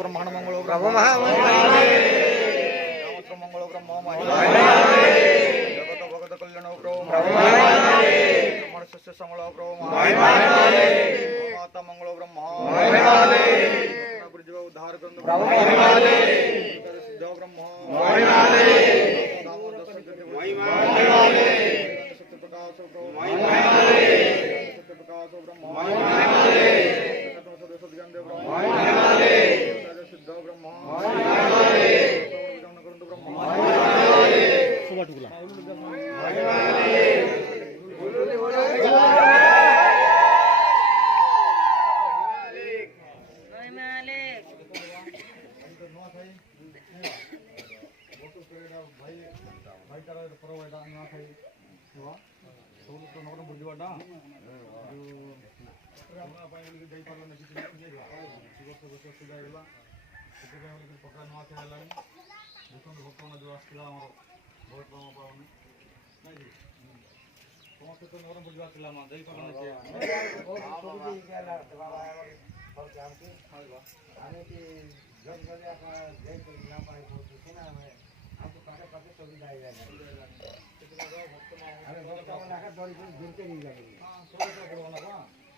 ब्रह्मांड मंगलो प्रभु महामंगल मंगलो ब्रह्म जगत भगत कल्याण प्रभु मनुष्य समल प्रभु माता मंगलो ब्रह्म उद्धार सिद्ध ब्रह्म सत्य प्रकाश प्रभु सत्य प्रकाश ब्रह्म सदगंधे ब्रह्म सिद्ध ब्रह्म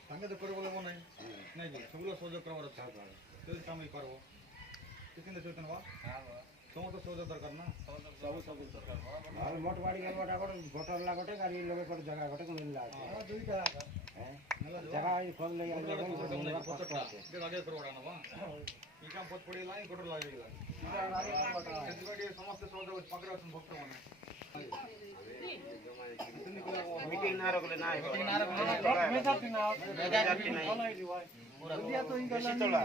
संगे कर सबुला सहयोग कर काम करब कितने चैतन बा समस्त सहयोग दरकार ना सब सब दरकार मोट बाड़ी के मोटा भोटर ला गोटे गाड़ी लोगे पर जगह गोटे को मिल रहा है दुई जगह ई खोल ले आगे करवाड़ा ना बा ई काम पत पड़ी लाइन कोटर लागेला समस्त सहयोग पकड़ भक्त माने मीटिंग ना रखले ना पूरा दिया तो ई गला